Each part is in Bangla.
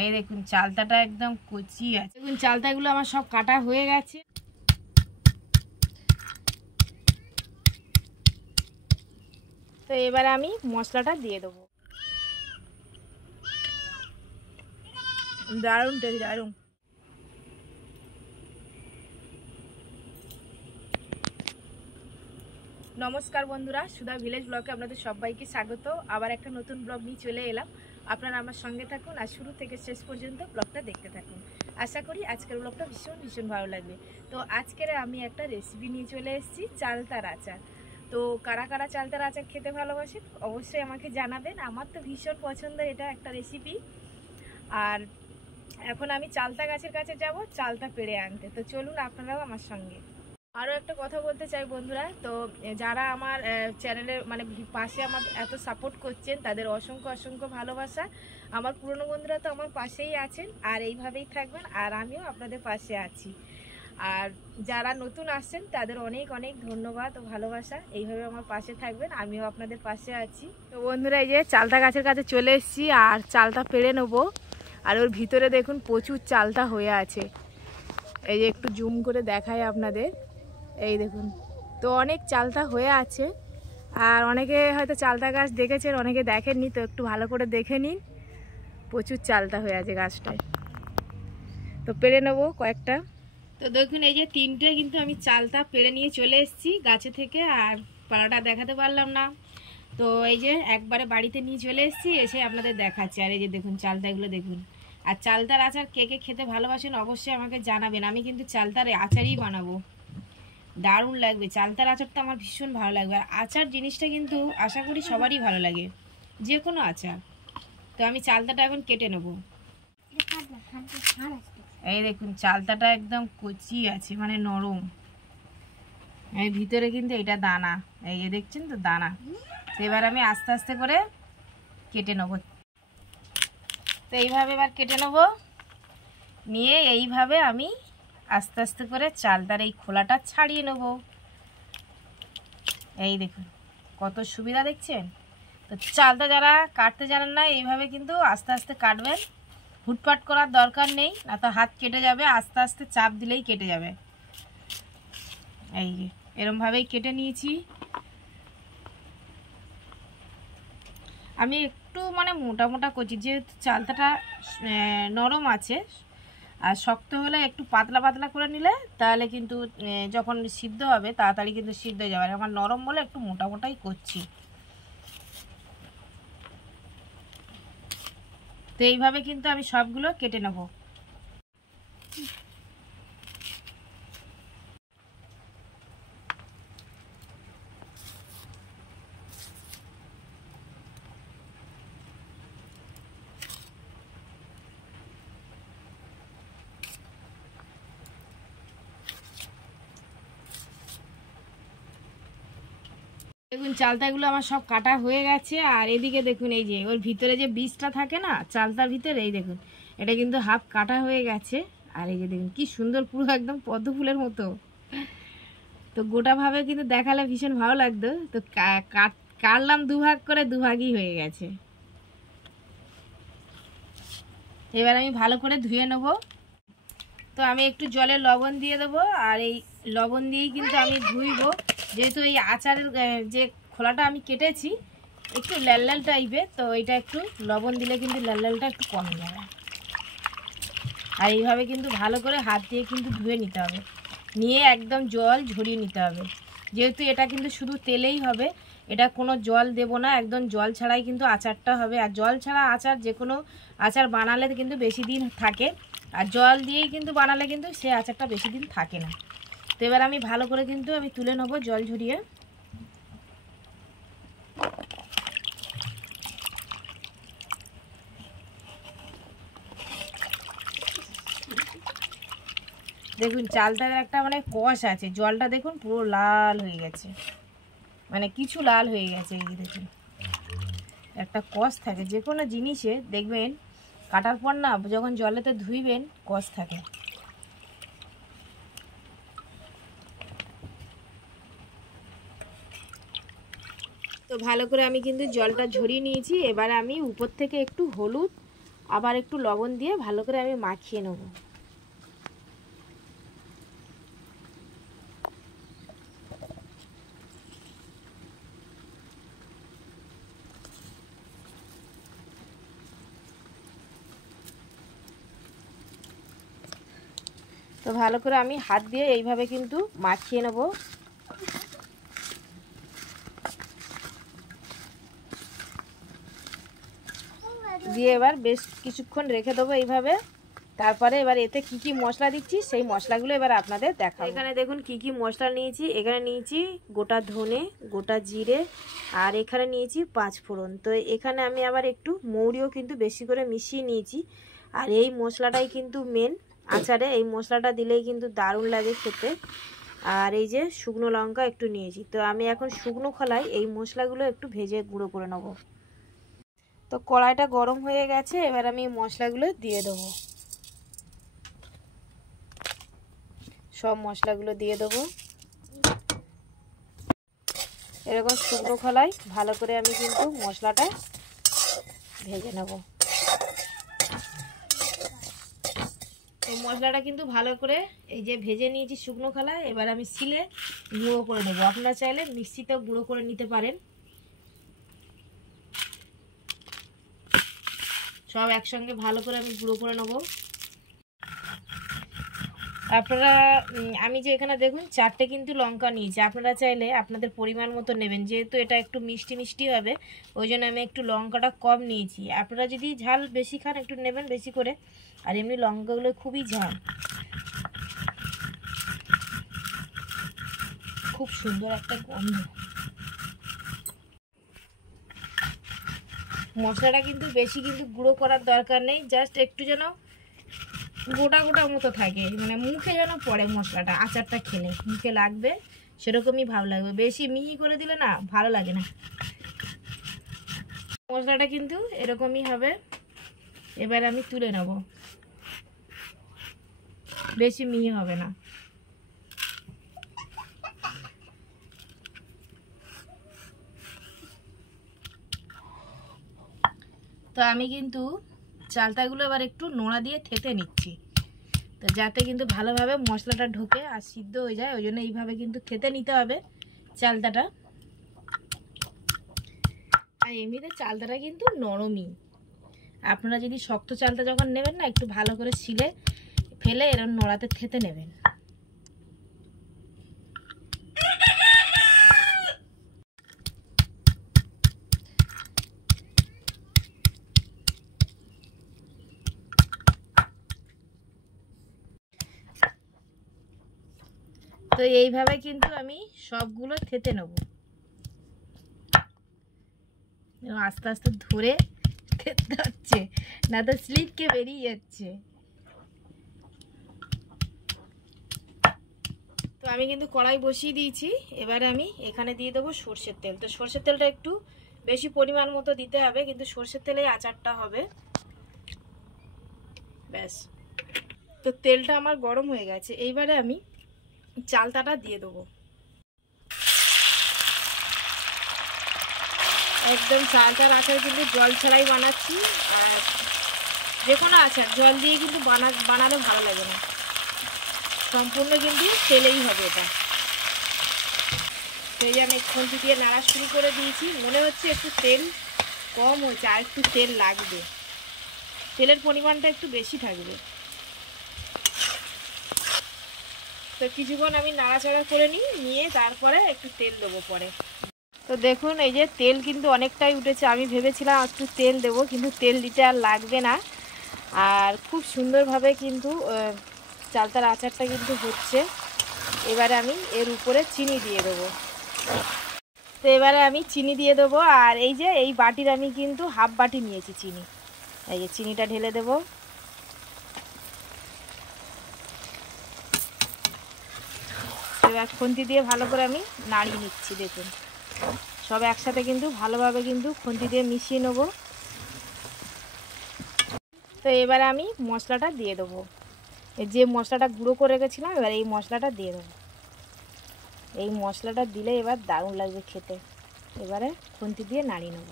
এই দেখুন চালতাটা একদম কচি আছে। দেখুন চালতাগুলো আমার সব কাটা হয়ে গেছে। তো এবার আমি মশলাটা দিয়ে দেবো। দারুণ টেস্ট, দারুণ। নমস্কার বন্ধুরা, সুধা ভিলেজ ব্লগে আপনাদের সবাইকে স্বাগত। আবার একটা নতুন ব্লগ নিয়ে চলে এলাম। আপনারা আমার সঙ্গে থাকুন আর শুরু থেকে শেষ পর্যন্ত ব্লগটা দেখতে থাকুন। আশা করি আজকের ব্লগটা ভীষণ ভালো লাগবে। তো আজকের আমি একটা রেসিপি নিয়ে চলে এসেছি, চালতার আচার। তো কারা কারা চালতার আচার খেতে ভালোবাসেন অবশ্যই আমাকে জানাবেন। আমার তো ভীষণ পছন্দের এটা একটা রেসিপি। আর এখন আমি চালতা গাছের কাছে যাব চালতা পেড়ে আনতে। তো চলুন আপনারাও আমার সঙ্গে। আরও একটা কথা বলতে চাই বন্ধুরা, তো যারা আমার চ্যানেলের পাশে আমার এত সাপোর্ট করছেন তাদের অসংখ্য ভালোবাসা। আমার পুরনো বন্ধুরা তো আমার পাশেই আছেন আর এইভাবেই থাকবেন, আর আমিও আপনাদের পাশে আছি। আর যারা নতুন আসছেন তাদের অনেক ধন্যবাদ ও ভালোবাসা। এইভাবে আমার পাশে থাকবেন, আমিও আপনাদের পাশে আছি। তো বন্ধুরা, এই যে চালতা গাছের কাছে চলে এসেছি আর চালতা পেড়ে নেবো। আর ওর ভিতরে দেখুন প্রচুর চালতা হয়ে আছে। এই যে একটু জুম করে দেখাই আপনাদের, এই দেখুন। তো অনেক চালতা হয়ে আছে, আর অনেকে হয়তো চালতা গাছ দেখেছেন, অনেকে দেখেননি। তো একটু ভালো করে দেখে নিন, প্রচুর চালতা হয়ে আছে গাছটায়। তো পেড়ে নেবো কয়েকটা। তো দেখুন এই যে তিনটে কিন্তু আমি চালতা পেড়ে নিয়ে চলে এসেছি গাছে থেকে, আর পাড়াটা দেখাতে পারলাম না। তো এই যে একবারে বাড়িতে নিয়ে চলে এসেছি, এসে আপনাদের দেখাচ্ছি। আর এই যে দেখুন চালতাগুলো দেখুন। আর চালতার আচার কে কে খেতে ভালোবাসেন অবশ্যই আমাকে জানাবেন। আমি কিন্তু চালতার আচারই বানাবো, দারুণ লাগবে। চালতার আচারটা আমার ভীষণ ভালো লাগবে। আর আচার জিনিসটা কিন্তু আশা করি সবারই ভালো লাগে, যে কোনো আচার। তো আমি চালতাটা এখন কেটে নেব। এই দেখুন চালতাটা একদম কচি আছে, মানে নরম। এই ভিতরে কিন্তু এটা দানা, এই যে দেখছেন তো দানা। তো এবার আমি আস্তে আস্তে করে কেটে নেব। তো এইভাবে এবার কেটে নেব, নিয়ে এইভাবে আমি আস্তে আস্তে করে চালতার এই খোলাটা ছাড়িয়ে নেব। এই দেখুন কত সুবিধা, দেখছেন তো। চালতা যারা কাটতে জানেন না, এইভাবে কিন্তু আস্তে আস্তে কাটবেন, হুটপাট করার দরকার নেই, না তো হাত কেটে যাবে। আস্তে আস্তে চাপ দিলেই কেটে যাবে। এই যে এরমভাবেই কেটে নিয়েছি। আমি একটু মোটা মোটা করছি, যেহেতু চালতাটা নরম আছে। আর শক্ত হলে একটু পাতলা পাতলা করে নিলে তাহলে কিন্তু যখন সিদ্ধ হবে তাড়াতাড়ি কিন্তু সিদ্ধ হয়ে যাবে। আমার নরম বলে একটু মোটা মোটাই করছি। তো এইভাবে কিন্তু আমি সবগুলো কেটে নেব। দেখুন চালতাগুলো আমার সব কাটা হয়ে গেছে। আর এদিকে দেখুন এই যে ওর ভিতরে যে বীজটা থাকে না চালতার ভিতরে, এই দেখুন এটা কিন্তু হাফ কাটা হয়ে গেছে। আর এই যে দেখুন কি সুন্দর, পুরো একদম পদ্ম ফুলের মতো। তো গোটাভাবে কিন্তু দেখালে ভীষণ ভালো লাগতো। তো কাটলাম দুভাগ করে, দুভাগই হয়ে গেছে। এবার আমি ভালো করে ধুয়ে নেব। তো আমি একটু জলে লবণ দিয়ে দেবো, আর এই লবণ দিয়েই কিন্তু আমি ধুইবো। যেহেতু এই আচারের যে খোলাটা আমি কেটেছি একটু লাল লাল টাইপের, তো এটা একটু লবণ দিলে কিন্তু লাল লালটা একটু কমে যাবে। আর এইভাবে কিন্তু ভালো করে হাত দিয়ে কিন্তু ধুয়ে নিতে হবে, নিয়ে একদম জল ঝরিয়ে নিতে হবে। যেহেতু এটা কিন্তু শুধু তেলেই হবে, এটা কোনো জল দেব না, একদম জল ছাড়াই কিন্তু আচারটা হবে। আর জল ছাড়া আচার যে কোনো আচার বানালে কিন্তু বেশি দিন থাকে, আর জল দিয়েই কিন্তু বানালে কিন্তু সে আচারটা বেশি দিন থাকে না। তো এবার আমি ভালো করে কিন্তু আমি তুলে নেবো জল ঝরিয়ে। দেখুন চালটার একটা কষ আছে, জলটা দেখুন পুরো লাল হয়ে গেছে, কিছু লাল হয়ে গেছে। এই যে দেখুন একটা কষ থাকে যে কোনো জিনিসে, দেখবেন কাটার পর না যখন জলেতে ধুইবেন কষ থাকে। তো ভালো করে আমি কিন্তু জলটা ঝরিয়ে নিয়েছি। এবার আমি উপর থেকে একটু হলুদ আবার একটু লবণ দিয়ে ভালো করে আমি মাখিয়ে নেব। তো ভালো করে আমি হাত দিয়ে এইভাবে কিন্তু মাখিয়ে নেব। দিয়ে এবার বেশ কিছুক্ষণ রেখে দেবো এইভাবে। তারপরে এবার এতে কি কি মশলা দিচ্ছি সেই মশলাগুলো এবার আপনাদের দেখাবো। এখানে দেখুন কি কি মশলা নিয়েছি। এখানে নিয়েছি গোটা ধনে, গোটা জিরে, আর এখানে নিয়েছি 5 ফোড়ন। তো এখানে আমি আবার একটু মৌরিও কিন্তু বেশি করে মিশিয়ে নিয়েছি। আর এই মশলাটাই কিন্তু মেন আচারে, এই মশলাটা দিলেই কিন্তু দারুণ লাগে খেতে। আর এই যে শুকনো লঙ্কা একটু নিয়েছি। তো আমি এখন শুকনো খোলায় এই মশলাগুলো একটু ভেজে গুঁড়ো করে নেব। তো কড়াইটা গরম হয়ে গেছে, এবার আমি মশলাগুলো দিয়ে দেবো। সব মশলাগুলো দিয়ে দেবো। এরকম শুকনো খোলায় ভালো করে আমি কিন্তু মশলাটা ভেজে নেব। তো মশলাটা কিন্তু ভালো করে এই যে ভেজে নিয়েছি শুকনো খোলায়, এবার আমি শিলে গুঁড়ো করে নেব। আপনারা চাইলে মিক্সিতেও গুঁড়ো করে নিতে পারেন। সব একসঙ্গে ভালো করে আমি গুঁড়ো করে নেব। আপনারা আমি যে এখানে দেখুন 4টে কিন্তু লঙ্কা নিয়েছি। আপনারা চাইলে আপনাদের পরিমাণ মতো নেবেন, যেহেতু এটা একটু মিষ্টি মিষ্টি হবে ওই জন্য আমি একটু লঙ্কাটা কম নিয়েছি। আপনারা যদি ঝাল বেশি খান একটু নেবেন বেশি করে। আর এমনি লঙ্কাগুলো খুবই ঝাল, খুব সুন্দর একটা গন্ধ। মশলাটা কিন্তু বেশি কিন্তু গুঁড়ো করার দরকার নেই, জাস্ট একটু যেন গোটা গোটা মতো থাকে, মানে মুখে যেন পড়ে মশলাটা। আচারটা খেলে মুখে লাগবে সেরকমই ভালো লাগবে, বেশি মিহি করে দিলে না ভালো লাগে না। মশলাটা কিন্তু এরকমই হবে। এবার আমি তুলে নেব, বেশি মিহি হবে না। তো আমি কিন্তু চালতাগুলো এবার একটু নোড়া দিয়ে থেতে নিচ্ছি, তো যাতে কিন্তু ভালোভাবে মশলাটা ঢোকে আর সিদ্ধ হয়ে যায়। ওই জন্য এইভাবে কিন্তু থেতে নিতে হবে চালতাটা। আর এমনিতে চালতাটা কিন্তু নরমই। আপনারা যদি শক্ত চালতা যখন নেবেন না, একটু ভালো করে শিলে ফেলে এরকম নোড়াতে থেতে নেবেন। তো এইভাবে কিন্তু আমি সবগুলো থেতে নেব। আস্তে আস্তে ধরে থেতে হচ্ছে, না তো স্লিপকে বেরিয়ে যাচ্ছে। তো আমি কিন্তু কড়াই বসিয়ে দিয়েছি। এবারে আমি এখানে দিয়ে দেবো সর্ষের তেল। তো সর্ষের তেলটা একটু বেশি পরিমাণ মতো দিতে হবে, কিন্তু সর্ষের তেলে আচারটা হবে। ব্যাস, তো তেলটা আমার গরম হয়ে গেছে। এইবারে আমি চালতাটা দিয়ে দেবো। একদম চালতার আচার কিন্তু জল ছাড়াই বানাচ্ছি। আর যে কোনো আচার জল দিয়ে কিন্তু বানালে ভালো লাগে না, সম্পূর্ণ কিন্তু তেলেই হবে এটা। তো এই যে আমি খুন্তি দিয়ে নাড়া শুরু করে দিয়েছি। মনে হচ্ছে একটু তেল কম হয়েছে, আর একটু তেল লাগবে, তেলের পরিমাণটা একটু বেশি থাকবে। তো কিছুক্ষণ আমি নাড়াচাড়া করে নিয়ে তারপরে একটু তেল দেবো পরে। তো দেখুন এই যে তেল কিন্তু অনেকটাই উঠেছে। আমি ভেবেছিলাম একটু তেল দেবো, কিন্তু তেল দিতে আর লাগবে না। আর খুব সুন্দরভাবে কিন্তু চালতার আচারটা কিন্তু হচ্ছে। এবারে আমি এর উপরে চিনি দিয়ে দেবো। তো এবারে আমি চিনি দিয়ে দেবো। আর এই যে এই বাটির আমি কিন্তু হাফ বাটি নিয়েছি চিনি। এই যে চিনিটা ঢেলে দেবো। এবার খুন্তি দিয়ে ভালো করে আমি নাড়িয়ে নিচ্ছি। দেখুন সব একসাথে কিন্তু ভালোভাবে কিন্তু খুন্তি দিয়ে মিশিয়ে নেব। তো এবারে আমি মশলাটা দিয়ে দেবো, যে মশলাটা গুঁড়ো করে রেখেছিলাম এবার এই মশলাটা দিয়ে দেবো। এই মশলাটা দিলে এবার দারুণ লাগবে খেতে। এবারে খুন্তি দিয়ে নাড়িয়ে নেব।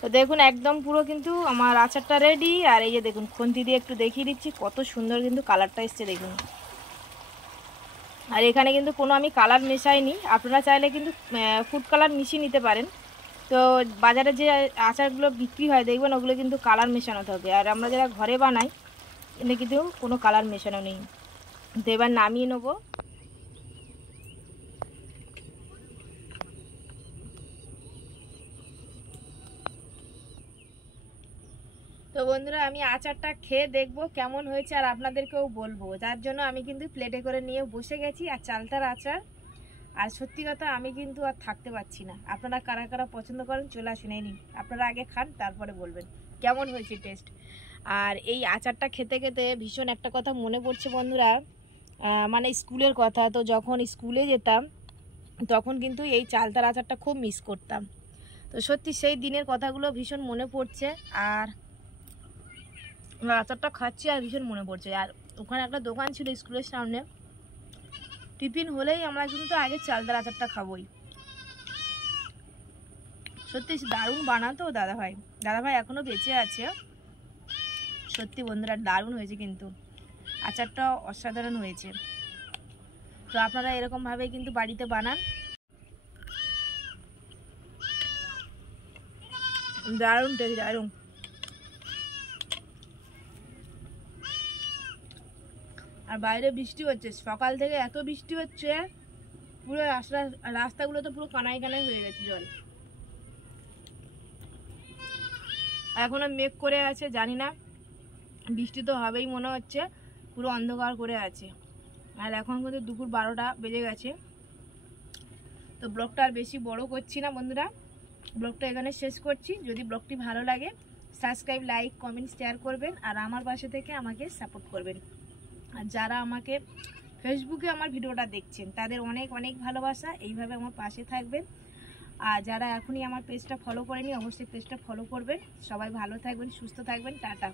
তো দেখুন একদম পুরো কিন্তু আমার আচারটা রেডি। আর এই যে দেখুন খুন্তি দিয়ে একটু দেখিয়ে দিচ্ছি কত সুন্দর কিন্তু কালারটা এসছে দেখুন। আর এখানে কিন্তু কোনো আমি কালার মেশাইনি, আপনারা চাইলে কিন্তু ফুড কালার মিশিয়ে নিতে পারেন। তো বাজারে যে আচারগুলো বিক্রি হয় দেখবেন ওগুলো কিন্তু কালার মেশানো থাকে, আর আমরা যারা ঘরে বানাই এতে কিন্তু কোনো কালার মেশানো নেই। তো এবার নামিয়ে নেবো। তো বন্ধুরা আমি আচারটা খেয়ে দেখবো কেমন হয়েছে আর আপনাদেরকেও বলবো, যার জন্য আমি কিন্তু প্লেটে করে নিয়ে বসে গেছি। আর চালতার আচার, আর সত্যি কথা আমি কিন্তু আর থাকতে পারছি না। আপনারা কারা কারা পছন্দ করেন চলে আসুন, এই নিন, আপনারা আগে খান তারপরে বলবেন কেমন হয়েছে টেস্ট। আর এই আচারটা খেতে খেতে ভীষণ একটা কথা মনে পড়ছে বন্ধুরা, মানে স্কুলের কথা। তো যখন স্কুলে যেতাম তখন কিন্তু এই চালতার আচারটা খুব মিস করতাম। তো সত্যি সেই দিনের কথাগুলো ভীষণ মনে পড়ছে। আর আচারটা খাচ্ছি আর ভীষণ মনে পড়ছে। আর ওখানে একটা দোকান ছিল স্কুলের সামনে, টিফিন হলেই আমরা কিন্তু আগে চালতার আচারটা খাবোই। সত্যি দারুণ বানাতো দাদাভাই, দাদাভাই এখনও বেঁচে আছে। সত্যি বন্ধুরা দারুণ হয়েছে কিন্তু আচারটা, অসাধারণ হয়েছে। তো আপনারা এরকমভাবে কিন্তু বাড়িতে বানান, দারুণ টেস্ট, দারুণ। আর বাইরে বৃষ্টি হচ্ছে, সকাল থেকে এত বৃষ্টি হচ্ছে, পুরো রাস্তাগুলো তো পুরো কানায় কানায় হয়ে গেছে জল। এখনো মেঘ করে আছে, জানি না বৃষ্টি তো হবেই মনে হচ্ছে, পুরো অন্ধকার করে আছে। আর এখন কিন্তু দুপুর 12টা বেজে গেছে। তো ব্লগটা আর বেশি বড় করছি না বন্ধুরা, ব্লগটা এখানে শেষ করছি। যদি ব্লগটি ভালো লাগে সাবস্ক্রাইব, লাইক, কমেন্ট, শেয়ার করবেন আর আমার পাশে থেকে আমাকে সাপোর্ট করবেন। আর যারা আমাকে ফেসবুকে আমার ভিডিওটা দেখছেন তাদের অনেক অনেক ভালোবাসা, এইভাবে আমার পাশে থাকবেন। আর যারা এখনই আমার পেজটা ফলো করেনি অবশ্যই পেজটা ফলো করবেন। সবাই ভালো থাকবেন, সুস্থ থাকবেন, টাটা।